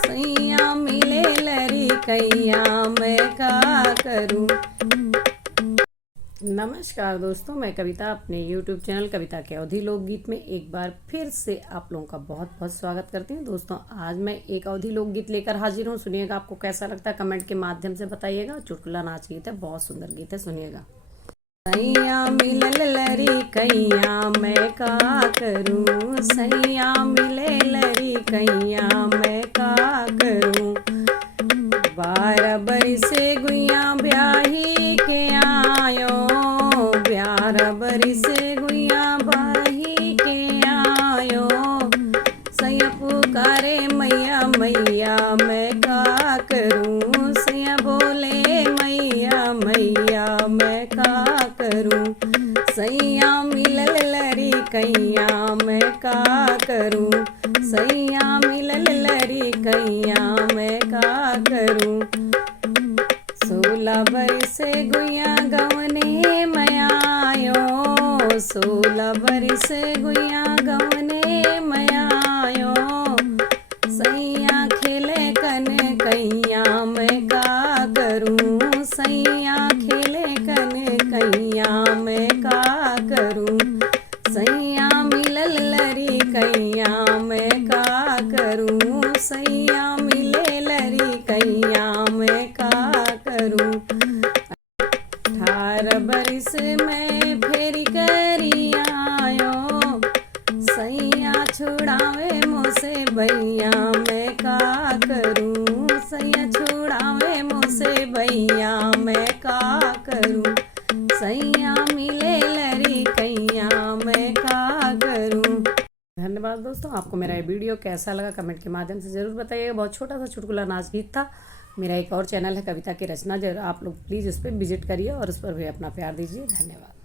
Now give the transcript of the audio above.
सैया मिले लरी कैया मैं का करूं। नमस्कार दोस्तों, मैं कविता अपने YouTube चैनल कविता के अवधी लोकगीत में एक बार फिर से आप लोगों का बहुत बहुत स्वागत करती हूँ। दोस्तों, आज मैं एक अवधी लोकगीत लेकर हाजिर हूँ। सुनिएगा, आपको कैसा लगता है कमेंट के माध्यम से बताइएगा। चुटकुला नाच गीत है, बहुत सुंदर गीत है, सुनिएगा। सैया मिलल लरी कैया मैं का करूं, सैया मिले लरी कैया मैं का करूं। 12 बरिस से गुइया ब्याही के आयो, 12 बरिस से गुइया ब्याही के आयो। सैया पुकारे मैया मैया मैं का करूं, सैया बोले मैया मैया मैं का करूं। सैया मिलल लरी कैया मैं का करूं, सैया मिलल लरी कैया मैं का करूं। 16 बरिस से गुइया गवने मैं आयो, 16 बरिस से गुइया गवने मैं आयो। सैया खेले कन कैया मैं का करूं, सैया खेले कन कैया मैं का करूं। सैया मिलल लरी कैया मैं का करूं, सैया मिले लरी कैया मैं का करूं। 18 बरिस में फेरी करी आयो, सैया छुड़ावे मोसे भैया मैं का करूं, सैया छुड़ावे मोसे भैया मैं का करूं। सैया मिले लरी कैया मैं का करूं। धन्यवाद दोस्तों, आपको मेरा ये वीडियो कैसा लगा कमेंट के माध्यम से ज़रूर बताइएगा। बहुत छोटा सा चुटकुला नाच गीत था। मेरा एक और चैनल है कविता की रचना, जरूर आप लोग प्लीज़ उस पर विजिट करिए और उस पर भी अपना प्यार दीजिए। धन्यवाद।